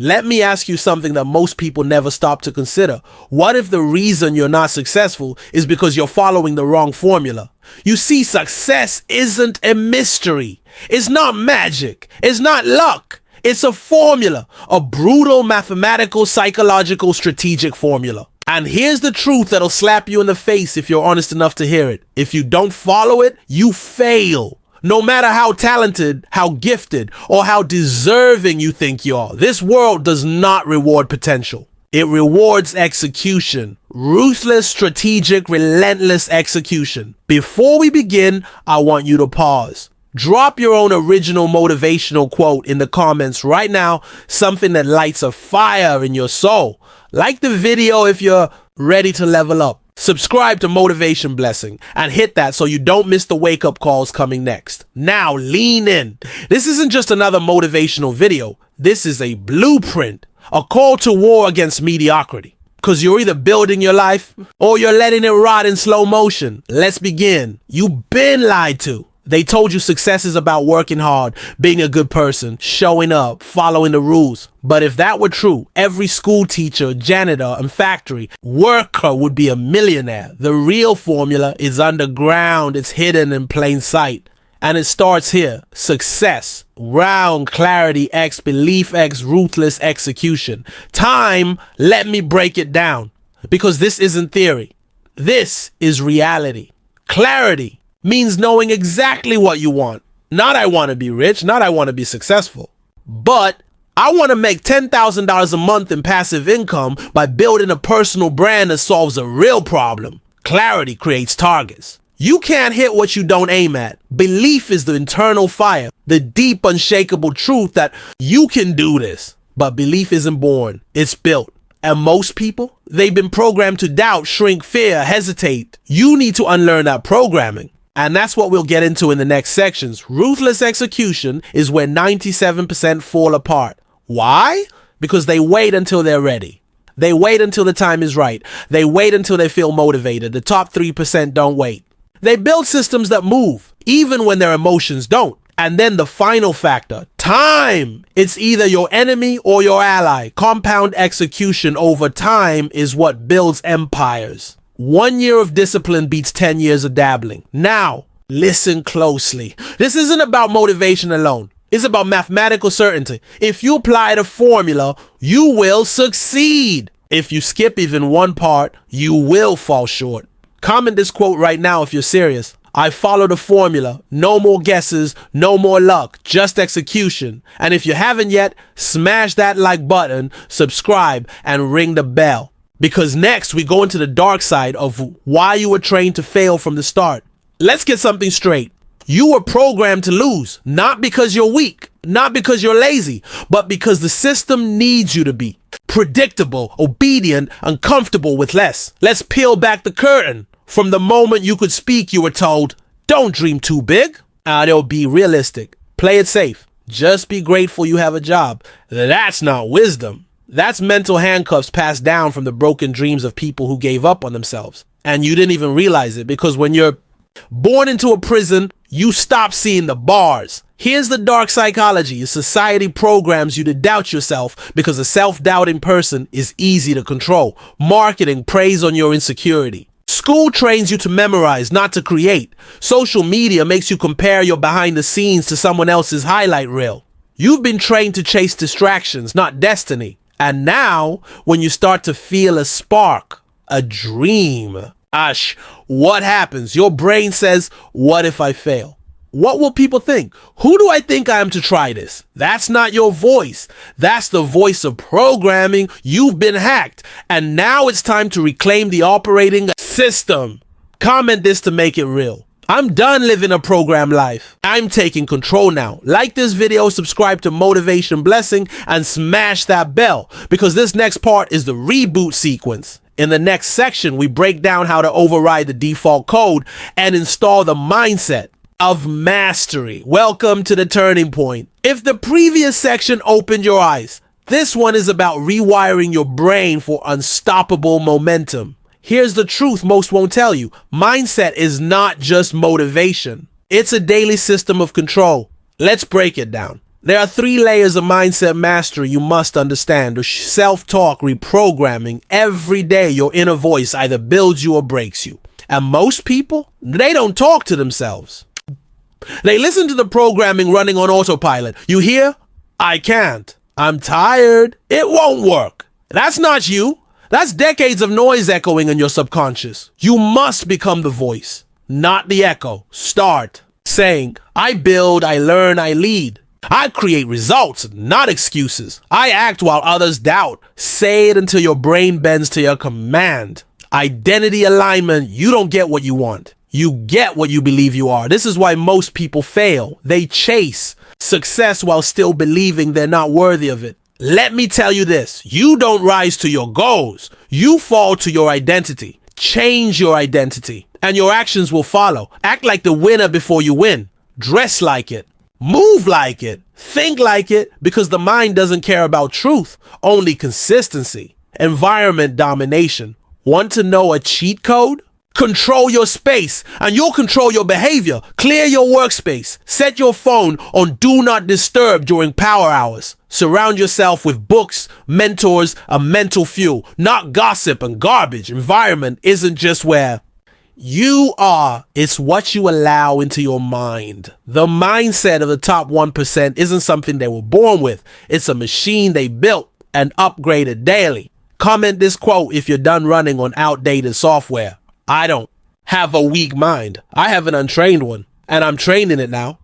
Let me ask you something that most people never stop to consider. What if the reason you're not successful is because you're following the wrong formula? You see, success isn't a mystery. It's not magic. It's not luck. It's a formula, a brutal mathematical, psychological, strategic formula. And here's the truth that'll slap you in the face if you're honest enough to hear it. If you don't follow it, you fail. No matter how talented, how gifted, or how deserving you think you are, this world does not reward potential. It rewards execution. Ruthless, strategic, relentless execution. Before we begin, I want you to pause. Drop your own original motivational quote in the comments right now, something that lights a fire in your soul. Like the video if you're ready to level up. Subscribe to Motivation Blessing and hit that so you don't miss the wake-up calls coming next. Now lean in. This isn't just another motivational video. This is a blueprint, a call to war against mediocrity. Because you're either building your life or you're letting it rot in slow motion. Let's begin. You've been lied to. They told you success is about working hard, being a good person, showing up, following the rules. But if that were true, every school teacher, janitor, and factory worker would be a millionaire. The real formula is underground. It's hidden in plain sight. And it starts here. Success. Round, clarity, X, belief, X, ruthless execution. Time, let me break it down. Because this isn't theory. This is reality. Clarity means knowing exactly what you want. Not I want to be rich, not I want to be successful, but I want to make $10,000 a month in passive income by building a personal brand that solves a real problem. Clarity creates targets. You can't hit what you don't aim at. Belief is the internal fire, the deep, unshakable truth that you can do this. But belief isn't born, it's built. And most people, they've been programmed to doubt, shrink, fear, hesitate. You need to unlearn that programming. And that's what we'll get into in the next sections. Ruthless execution is where 97% fall apart. Why? Because they wait until they're ready. They wait until the time is right. They wait until they feel motivated. The top 3% don't wait. They build systems that move, even when their emotions don't. And then the final factor, time. It's either your enemy or your ally. Compound execution over time is what builds empires. 1 year of discipline beats 10 years of dabbling. Now, listen closely. This isn't about motivation alone. It's about mathematical certainty. If you apply the formula, you will succeed. If you skip even one part, you will fall short. Comment this quote right now if you're serious. I follow the formula. No more guesses, no more luck, just execution. And if you haven't yet, smash that like button, subscribe, and ring the bell. Because next we go into the dark side of why you were trained to fail from the start. Let's get something straight. You were programmed to lose, not because you're weak, not because you're lazy, but because the system needs you to be predictable, obedient, and comfortable with less. Let's peel back the curtain. From the moment you could speak, you were told, don't dream too big. They'll be realistic. Play it safe. Just be grateful you have a job. That's not wisdom. That's mental handcuffs passed down from the broken dreams of people who gave up on themselves. And you didn't even realize it because when you're born into a prison, you stop seeing the bars. Here's the dark psychology. Society programs you to doubt yourself because a self-doubting person is easy to control. Marketing preys on your insecurity. School trains you to memorize, not to create. Social media makes you compare your behind the scenes to someone else's highlight reel. You've been trained to chase distractions, not destiny. And now, when you start to feel a spark, a dream, what happens? Your brain says, what if I fail? What will people think? Who do I think I am to try this? That's not your voice. That's the voice of programming. You've been hacked. And now it's time to reclaim the operating system. Comment this to make it real. I'm done living a program life. I'm taking control now. Like this video, subscribe to Motivation Blessing, and smash that bell because this next part is the reboot sequence. In the next section, we break down how to override the default code and install the mindset of mastery. Welcome to the turning point. If the previous section opened your eyes, this one is about rewiring your brain for unstoppable momentum. Here's the truth most won't tell you. Mindset is not just motivation. It's a daily system of control. Let's break it down. There are 3 layers of mindset mastery you must understand. The self-talk, reprogramming. Every day, your inner voice either builds you or breaks you. And most people, they don't talk to themselves. They listen to the programming running on autopilot. You hear? I can't. I'm tired. It won't work. That's not you. That's decades of noise echoing in your subconscious. You must become the voice, not the echo. Start saying, I build, I learn, I lead. I create results, not excuses. I act while others doubt. Say it until your brain bends to your command. Identity alignment. You don't get what you want. You get what you believe you are. This is why most people fail. They chase success while still believing they're not worthy of it. Let me tell you this. You don't rise to your goals. You fall to your identity. Change your identity, and your actions will follow. Act like the winner before you win. Dress like it. Move like it. Think like it, because the mind doesn't care about truth, only consistency. Environment domination. Want to know a cheat code? Control your space, and you'll control your behavior. Clear your workspace. Set your phone on do not disturb during power hours. Surround yourself with books, mentors, and mental fuel, not gossip and garbage. Environment isn't just where you are, it's what you allow into your mind. The mindset of the top 1% isn't something they were born with. It's a machine they built and upgraded daily. Comment this quote if you're done running on outdated software. I don't have a weak mind. I have an untrained one, and I'm training it now.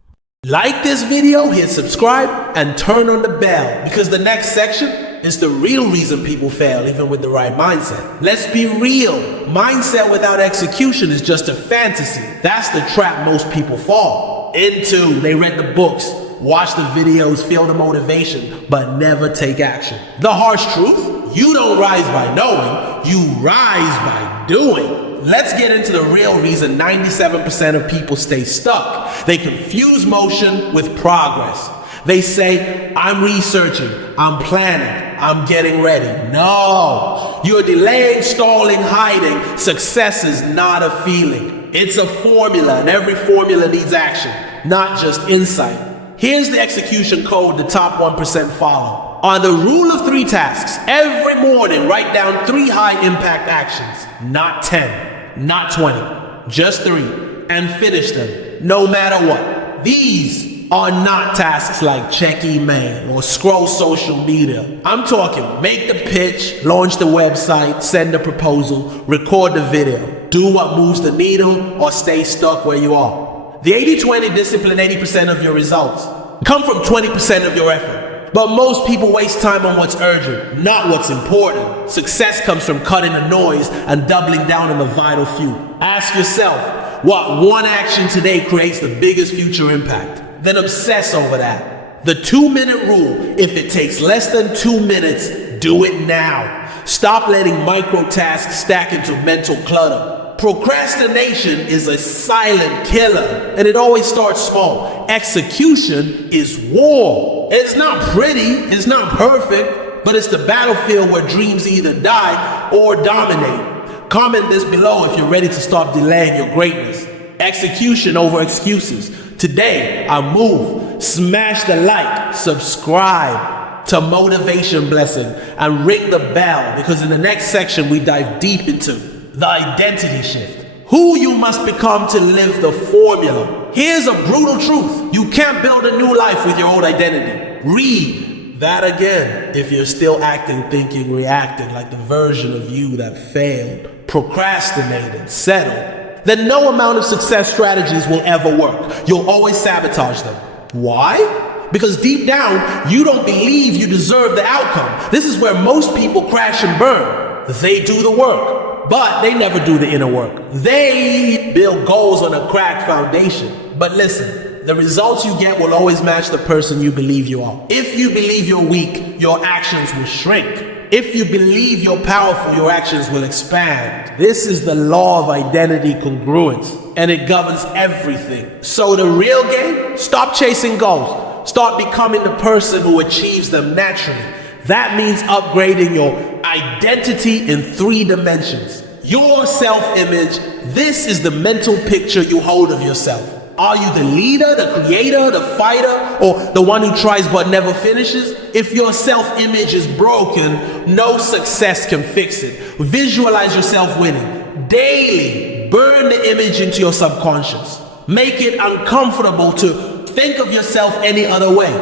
Like this video, hit subscribe, and turn on the bell, because the next section is the real reason people fail, even with the right mindset. Let's be real. Mindset without execution is just a fantasy. That's the trap most people fall into. They read the books, watch the videos, feel the motivation, but never take action. The harsh truth, you don't rise by knowing, you rise by doing. Let's get into the real reason 97% of people stay stuck. They confuse motion with progress. They say, I'm researching, I'm planning, I'm getting ready. No, you're delaying, stalling, hiding. Success is not a feeling. It's a formula, and every formula needs action, not just insight. Here's the execution code the top 1% follow. On the rule of 3 tasks, every morning write down 3 high impact actions, not 10, not 20, just 3, and finish them, no matter what. These are not tasks like check email or scroll social media. I'm talking make the pitch, launch the website, send a proposal, record the video, do what moves the needle, or stay stuck where you are. The 80-20 discipline 80% of your results. Come from 20% of your effort. But most people waste time on what's urgent, not what's important. Success comes from cutting the noise and doubling down on the vital few. Ask yourself, what one action today creates the biggest future impact? Then obsess over that. The 2-minute rule, if it takes less than 2 minutes, do it now. Stop letting micro tasks stack into mental clutter. Procrastination is a silent killer, and it always starts small. Execution is war. It's not pretty, it's not perfect, but it's the battlefield where dreams either die or dominate. Comment this below if you're ready to stop delaying your greatness. Execution over excuses. Today, I move. Smash the like, subscribe to Motivation Blessing, and ring the bell, because in the next section we dive deep into the identity shift. Who you must become to live the formula. Here's a brutal truth. You can't build a new life with your old identity. Read that again if you're still acting, thinking, reacting like the version of you that failed, procrastinated, settled. Then no amount of success strategies will ever work. You'll always sabotage them. Why? Because deep down, you don't believe you deserve the outcome. This is where most people crash and burn. They do the work, but they never do the inner work. They build goals on a cracked foundation. But listen, the results you get will always match the person you believe you are. If you believe you're weak, your actions will shrink. If you believe you're powerful, your actions will expand. This is the law of identity congruence, and it governs everything. So the real game, stop chasing goals. Start becoming the person who achieves them naturally. That means upgrading your identity in 3 dimensions. Your self-image, this is the mental picture you hold of yourself. Are you the leader, the creator, the fighter, or the one who tries but never finishes? If your self-image is broken, no success can fix it. Visualize yourself winning. Daily, burn the image into your subconscious. Make it uncomfortable to think of yourself any other way.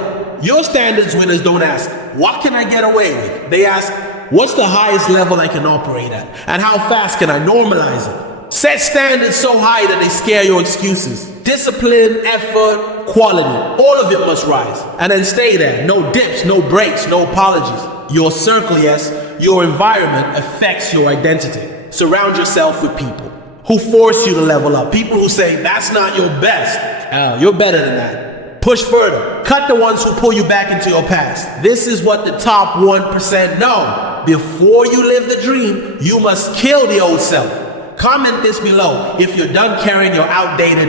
Your standards winners don't ask, what can I get away with? They ask, what's the highest level I can operate at? And how fast can I normalize it? Set standards so high that they scare your excuses. Discipline, effort, quality, all of it must rise. And then stay there. No dips, no breaks, no apologies. Your circle, yes, your environment affects your identity. Surround yourself with people who force you to level up. People who say, that's not your best. You're better than that. Push further. Cut the ones who pull you back into your past. This is what the top 1% know. Before you live the dream, you must kill the old self. Comment this below if you're done carrying your outdated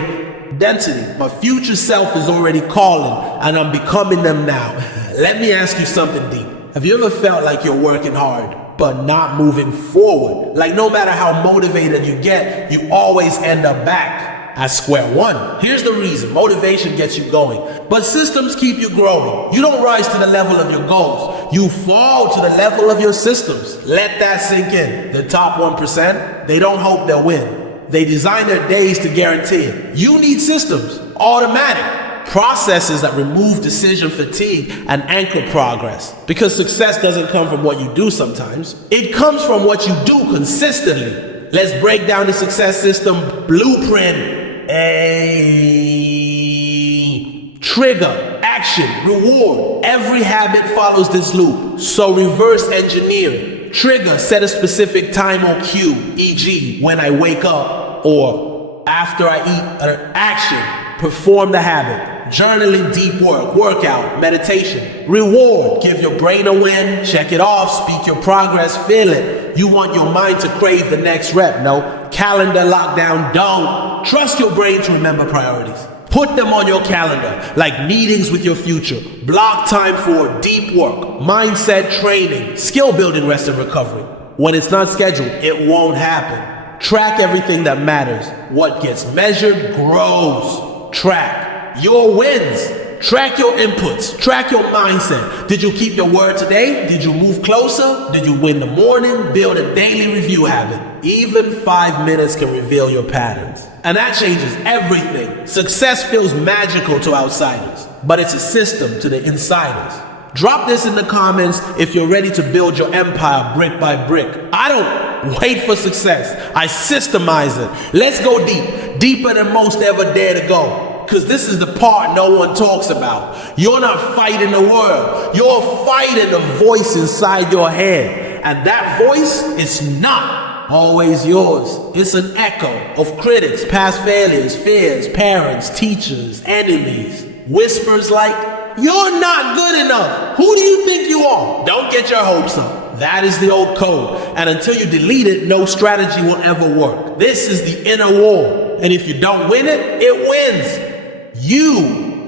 identity. My future self is already calling and I'm becoming them now. Let me ask you something deep. Have you ever felt like you're working hard but not moving forward? Like no matter how motivated you get, you always end up back at square one. Here's the reason. Motivation gets you going, but systems keep you growing. You don't rise to the level of your goals. You fall to the level of your systems. Let that sink in. The top 1%, they don't hope they'll win. They design their days to guarantee it. You need systems, automatic processes that remove decision fatigue and anchor progress. Because success doesn't come from what you do sometimes. It comes from what you do consistently. Let's break down the success system blueprint. Trigger, action, reward. Every habit follows this loop. So reverse engineer it. Trigger, set a specific time or cue, e.g. when I wake up or after I eat. Action, perform the habit. Journaling, deep work, workout, meditation. Reward, give your brain a win, check it off, speak your progress, feel it. You want your mind to crave the next rep. No, calendar lockdown, don't. Trust your brain to remember priorities. Put them on your calendar, like meetings with your future. Block time for deep work, mindset training, skill building, rest and recovery. When it's not scheduled, it won't happen. Track everything that matters. What gets measured grows. Track your wins. Track your inputs. Track your mindset. Did you keep your word today? Did you move closer? Did you win the morning? Build a daily review habit. Even 5 minutes can reveal your patterns. And that changes everything. Success feels magical to outsiders, but it's a system to the insiders. Drop this in the comments if you're ready to build your empire brick by brick. I don't wait for success. I systemize it. Let's go deep. Deeper than most ever dare to go. Because this is the part no one talks about. You're not fighting the world. You're fighting the voice inside your head. And that voice is not always yours. It's an echo of critics, past failures, fears, parents, teachers, enemies. Whispers like, you're not good enough. Who do you think you are? Don't get your hopes up. That is the old code. And until you delete it, no strategy will ever work. This is the inner war. And if you don't win it, it wins.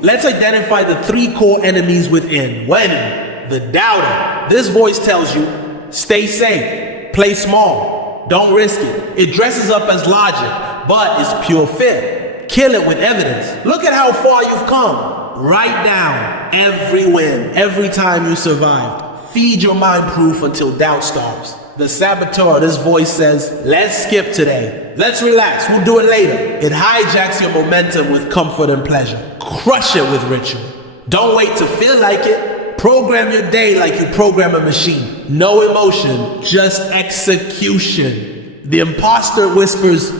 Let's identify the 3 core enemies within. Winning, the doubter. This voice tells you, stay safe, play small, don't risk it. It dresses up as logic, but it's pure fear. Kill it with evidence. Look at how far you've come. Write down every win, every time you survived. Feed your mind proof until doubt starves. The saboteur, this voice says, let's skip today. Let's relax, we'll do it later. It hijacks your momentum with comfort and pleasure. Crush it with ritual. Don't wait to feel like it. Program your day like you program a machine. No emotion, just execution. The imposter whispers,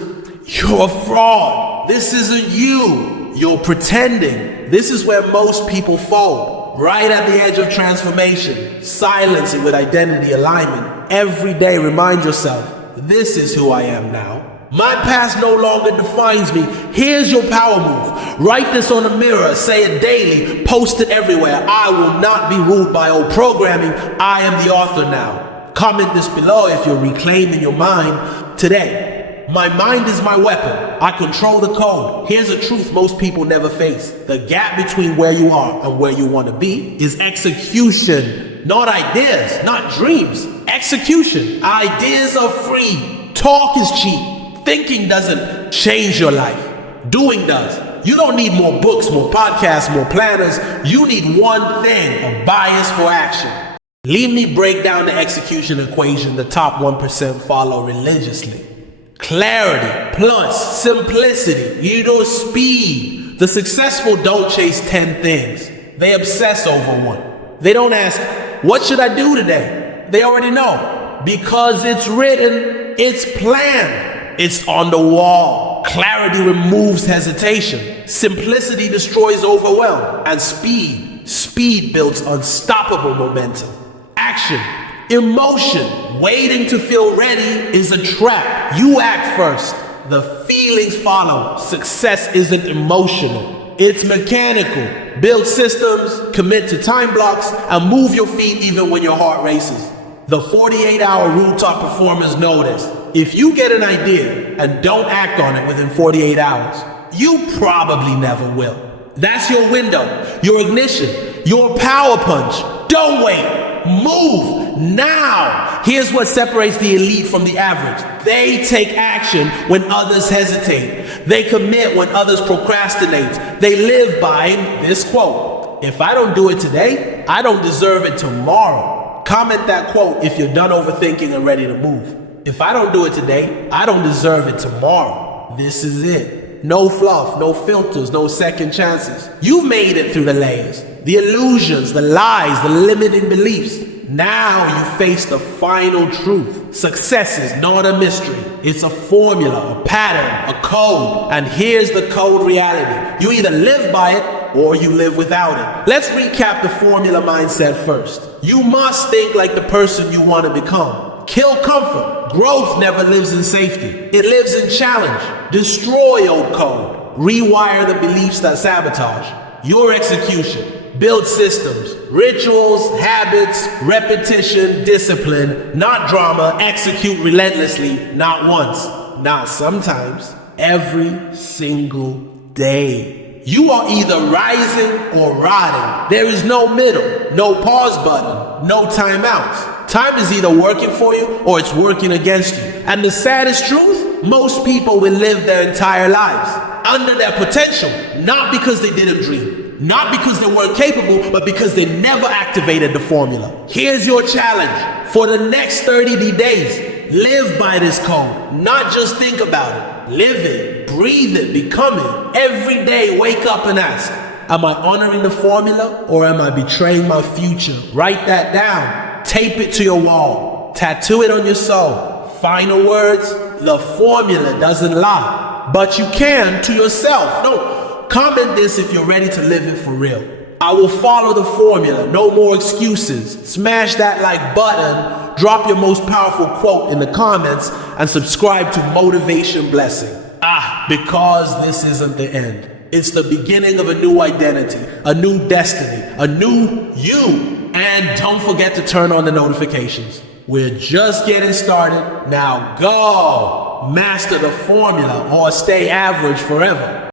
you're a fraud. This isn't you. You're pretending. This is where most people fall. Right at the edge of transformation. Silence it with identity alignment. Every day remind yourself, this is who I am now. My past no longer defines me. Here's your power move. Write this on a mirror, say it daily, post it everywhere. I will not be ruled by old programming. I am the author now. Comment this below if you're reclaiming your mind today. My mind is my weapon. I control the code. Here's a truth most people never face. The gap between where you are and where you want to be is execution. Not ideas, not dreams. Execution. Ideas are free. Talk is cheap. Thinking doesn't change your life. Doing does. You don't need more books, more podcasts, more planners. You need one thing, a bias for action. Leave me break down the execution equation the top 1% follow religiously. Clarity plus simplicity, speed. The successful don't chase 10 things. They obsess over one. They don't ask, what should I do today? They already know. Because it's written, it's planned, it's on the wall. Clarity removes hesitation. Simplicity destroys overwhelm. And speed builds unstoppable momentum. Action, emotion, waiting to feel ready is a trap. You act first. The feelings follow. Success isn't emotional. It's mechanical. Build systems, commit to time blocks, and move your feet even when your heart races. The 48-hour rule top performers know this. If you get an idea and don't act on it within 48 hours, you probably never will. That's your window, your ignition, your power punch. Don't wait. Move now. Here's what separates the elite from the average. They take action when others hesitate. They commit when others procrastinate. They live by this quote: if I don't do it today, I don't deserve it tomorrow. Comment that quote if you're done overthinking and ready to move. If I don't do it today, I don't deserve it tomorrow. This is it. No fluff, no filters, no second chances. You've made it through the layers, the illusions, the lies, the limiting beliefs. Now you face the final truth. Success is not a mystery. It's a formula, a pattern, a code. And here's the code reality. You either live by it or you live without it. Let's recap the formula mindset first. You must think like the person you want to become. Kill comfort. Growth never lives in safety. It lives in challenge. Destroy old code. Rewire the beliefs that sabotage your execution. Build systems, rituals, habits, repetition, discipline, not drama. Execute relentlessly, not once, not sometimes, every single day. You are either rising or rotting. There is no middle, no pause button, no timeouts. Time is either working for you or it's working against you. And the saddest truth, most people will live their entire lives under their potential, not because they didn't dream. Not because they weren't capable, but because they never activated the formula. Here's your challenge. For the next 30 days, live by this code. Not just think about it. Live it, breathe it, become it. Every day, wake up and ask, am I honoring the formula or am I betraying my future? Write that down. Tape it to your wall. Tattoo it on your soul. Final words, the formula doesn't lie. But you can to yourself. No. Comment this if you're ready to live it for real. I will follow the formula. No more excuses. Smash that like button. Drop your most powerful quote in the comments and subscribe to Motivation Blessing. Because this isn't the end. It's the beginning of a new identity, a new destiny, a new you. And don't forget to turn on the notifications. We're just getting started. Now go master the formula or stay average forever.